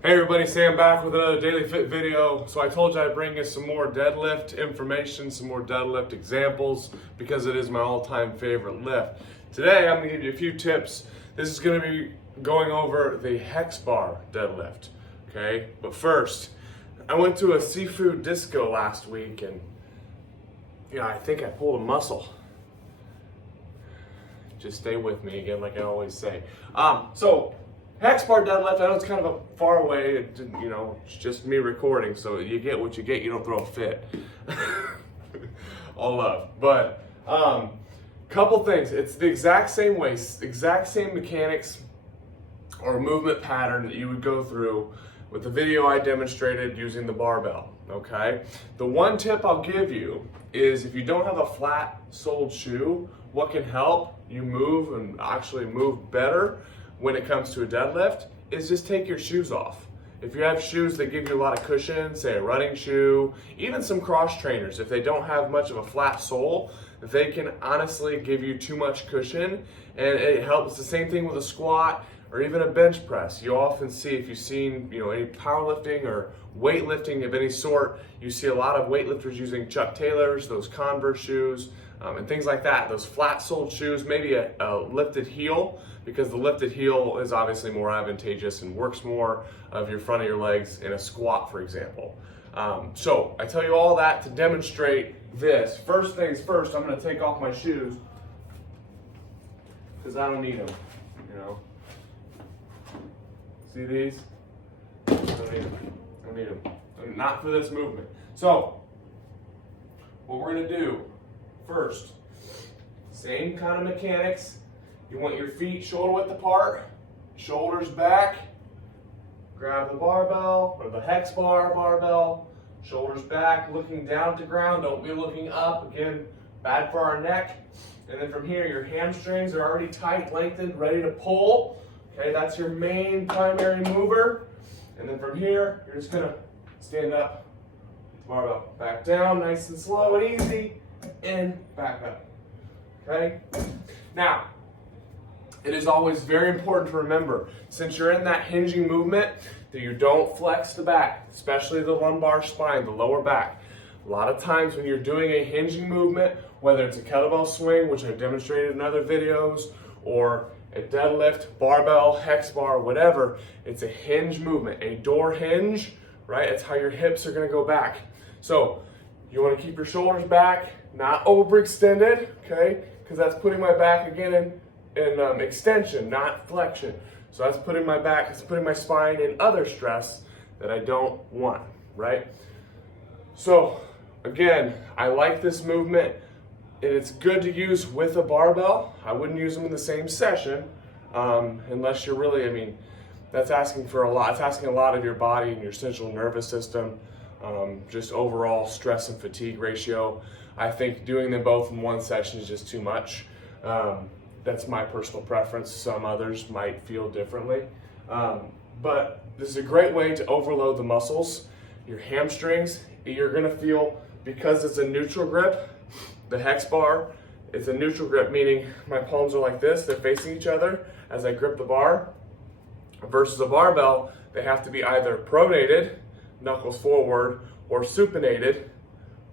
Hey everybody, Sam back with another Daily Fit video. So I told you I'd bring you some more deadlift information, some more deadlift examples, because it is my all-time favorite lift. Today I'm going to give you a few tips. This is going to be going over the Hex Bar Deadlift, okay? But first, I went to a seafood disco last week and I think I pulled a muscle. Just stay with me again, like I always say. So Hex Bar Deadlift, I know it's kind of a far away, it's just me recording, so you get what you get, you don't throw a fit. All love. But, couple things, it's the exact same way, exact same mechanics or movement pattern that you would go through with the video I demonstrated using the barbell, okay? The one tip I'll give you is if you don't have a flat-soled shoe, what can help you move and actually move better when it comes to a deadlift is just take your shoes off. If you have shoes that give you a lot of cushion, say a running shoe, even some cross trainers, if they don't have much of a flat sole, they can honestly give you too much cushion, and it helps. The same thing with a squat or even a bench press. You often see, if you've seen any powerlifting or weightlifting of any sort, you see a lot of weightlifters using Chuck Taylors, those Converse shoes, and things like that. Those flat-soled shoes, maybe a lifted heel, because the lifted heel is obviously more advantageous and works more of your front of your legs in a squat, for example. So I tell you all that to demonstrate this. First things first, I'm going to take off my shoes because I don't need them. See these? I don't need them. I don't need them. Not for this movement. So what we're going to do first, same kind of mechanics. You want your feet shoulder width apart, shoulders back, grab the barbell or the Hex Bar barbell, shoulders back, looking down at the ground, don't be looking up, again, bad for our neck. And then from here, your hamstrings are already tight, lengthened, ready to pull. Okay, that's your main primary mover. And then from here, you're just gonna stand up, barbell back down, nice and slow and easy, and back up, okay? Now, it is always very important to remember, since you're in that hinging movement, that you don't flex the back, especially the lumbar spine, the lower back. A lot of times when you're doing a hinging movement, whether it's a kettlebell swing, which I've demonstrated in other videos, or a deadlift, barbell, hex bar, whatever, it's a hinge movement, a door hinge, right? It's how your hips are gonna go back. So you wanna keep your shoulders back, not overextended, okay? Because that's putting my back again in extension, not flexion. So that's putting my back, it's putting my spine in other stress that I don't want, right? So again, I like this movement, and it's good to use with a barbell. I wouldn't use them in the same session, unless you're really, that's asking for a lot. It's asking a lot of your body and your central nervous system, just overall stress and fatigue ratio. I think doing them both in one session is just too much. That's my personal preference. Some others might feel differently. But this is a great way to overload the muscles. Your hamstrings, you're gonna feel, because it's a neutral grip, the Hex Bar, it's a neutral grip, meaning my palms are like this, they're facing each other as I grip the bar, versus a barbell, they have to be either pronated, knuckles forward, or supinated,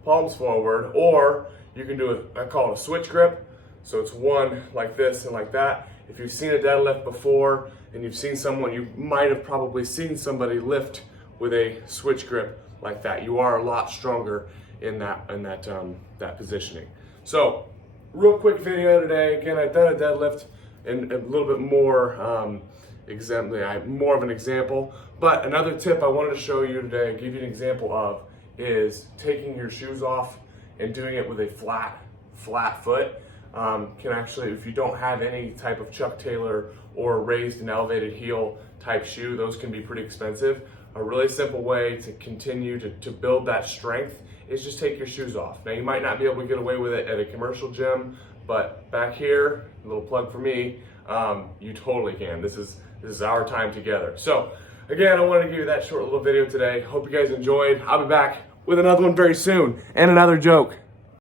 palms forward, or you can do I call it a switch grip. So it's one like this and like that. If you've seen a deadlift before and you've seen someone, you might have probably seen somebody lift with a switch grip like that. You are a lot stronger in that positioning. So, real quick video today. Again, I've done a deadlift and a little bit more more of an example. But another tip I wanted to show you today, give you an example of, is taking your shoes off and doing it with a flat foot. Can actually, if you don't have any type of Chuck Taylor or raised and elevated heel type shoe, those can be pretty expensive. A really simple way to continue to build that strength is just take your shoes off. Now you might not be able to get away with it at a commercial gym, but back here, a little plug for me, you totally can. This is our time together. So again, I wanted to give you that short little video today. Hope you guys enjoyed. I'll be back with another one very soon and another joke.